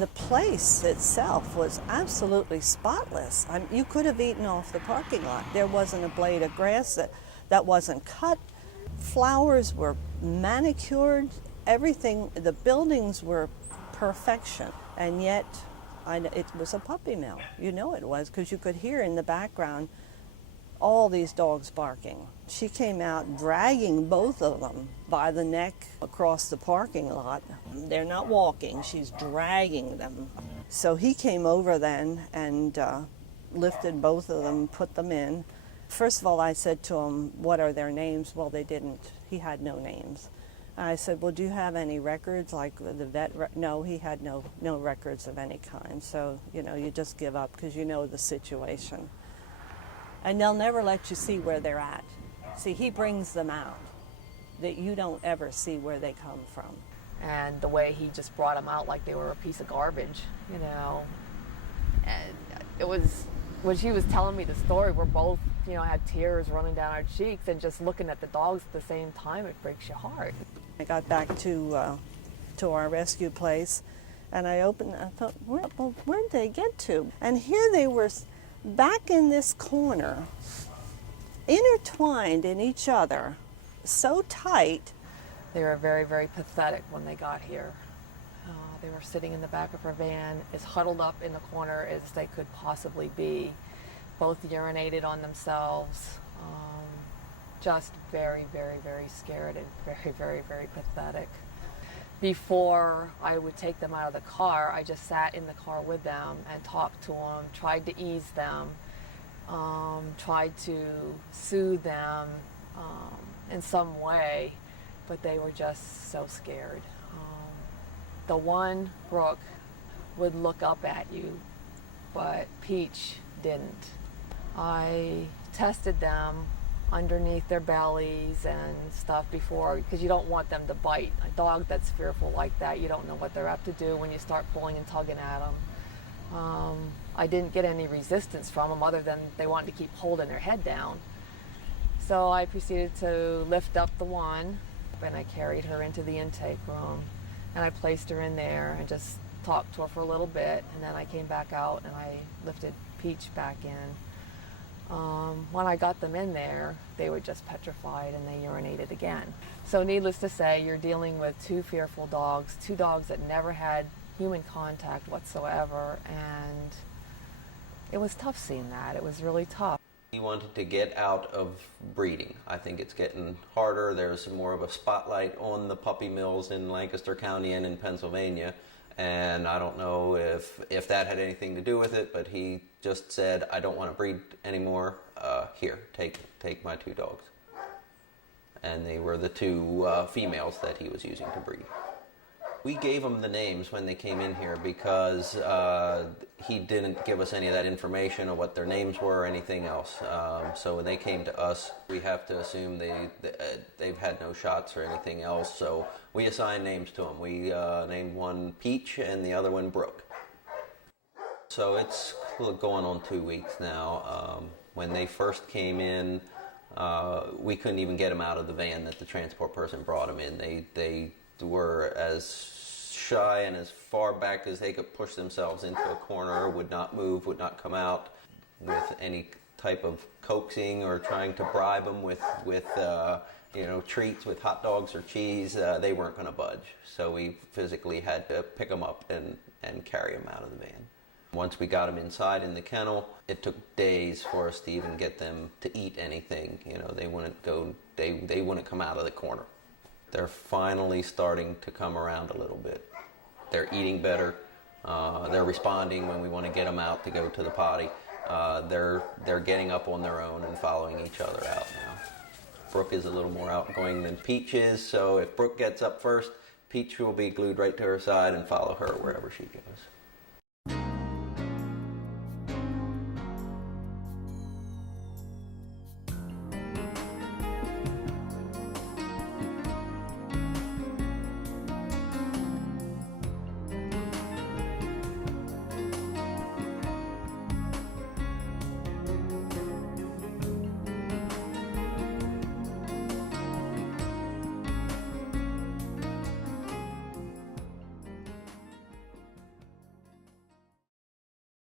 The place itself was absolutely spotless. You could have eaten off the parking lot. There wasn't a blade of grass that wasn't cut. Flowers were manicured. Everything, the buildings were perfection. And yet, it was a puppy mill. You know it was, because you could hear in the background all these dogs barking. She came out dragging both of them by the neck across the parking lot. They're not walking, she's dragging them. So he came over then and lifted both of them, put them in. First of all, I said to him, what are their names? Well, they didn't. He had no names. I said, well, do you have any records, like the vet? No, he had no records of any kind. So, you just give up because you know the situation. And they'll never let you see where they're at. See, he brings them out, that you don't ever see where they come from. And the way he just brought them out like they were a piece of garbage, And it was, when she was telling me the story, we're both, had tears running down our cheeks, and just looking at the dogs at the same time, it breaks your heart. I got back to our rescue place, and I thought, where did they get to? And here they were, back in this corner, intertwined in each other, so tight. They were very, very pathetic when they got here. They were sitting in the back of her van, as huddled up in the corner as they could possibly be. Both urinated on themselves. Just very, very, very scared and very, very, very pathetic. Before I would take them out of the car, I just sat in the car with them and talked to them, tried to ease them, tried to soothe them in some way, but they were just so scared. The one, Brooke, would look up at you, but Peach didn't. I tested them underneath their bellies and stuff before, because you don't want them to bite. A dog that's fearful like that, you don't know what they're apt to do when you start pulling and tugging at them. I didn't get any resistance from them other than they wanted to keep holding their head down. So I proceeded to lift up the one, and I carried her into the intake room, and I placed her in there and just talked to her for a little bit, and then I came back out and I lifted Peach back in. When I got them in there, they were just petrified and they urinated again. So needless to say, you're dealing with two fearful dogs, two dogs that never had human contact whatsoever, and it was tough seeing that. It was really tough. He wanted to get out of breeding. I think it's getting harder. There's more of a spotlight on the puppy mills in Lancaster County and in Pennsylvania. And I don't know if that had anything to do with it, but he just said, I don't want to breed anymore. Here, take my two dogs. And they were the two females that he was using to breed. We gave them the names when they came in here because he didn't give us any of that information or what their names were or anything else. So when they came to us, we have to assume they've had no shots or anything else. So we assigned names to them. We named one Peach and the other one Brooke. So it's going on 2 weeks now. When they first came in, we couldn't even get them out of the van that the transport person brought them in. They were as shy and as far back as they could push themselves into a corner, would not move, would not come out with any type of coaxing or trying to bribe them with treats, with hot dogs or cheese. They weren't going to budge. So we physically had to pick them up and carry them out of the van. Once we got them inside in the kennel, it took days for us to even get them to eat anything. They wouldn't come out of the corner. They're finally starting to come around a little bit. They're eating better. They're responding when we want to get them out to go to the potty. They're getting up on their own and following each other out now. Brooke is a little more outgoing than Peach is, so if Brooke gets up first, Peach will be glued right to her side and follow her wherever she goes.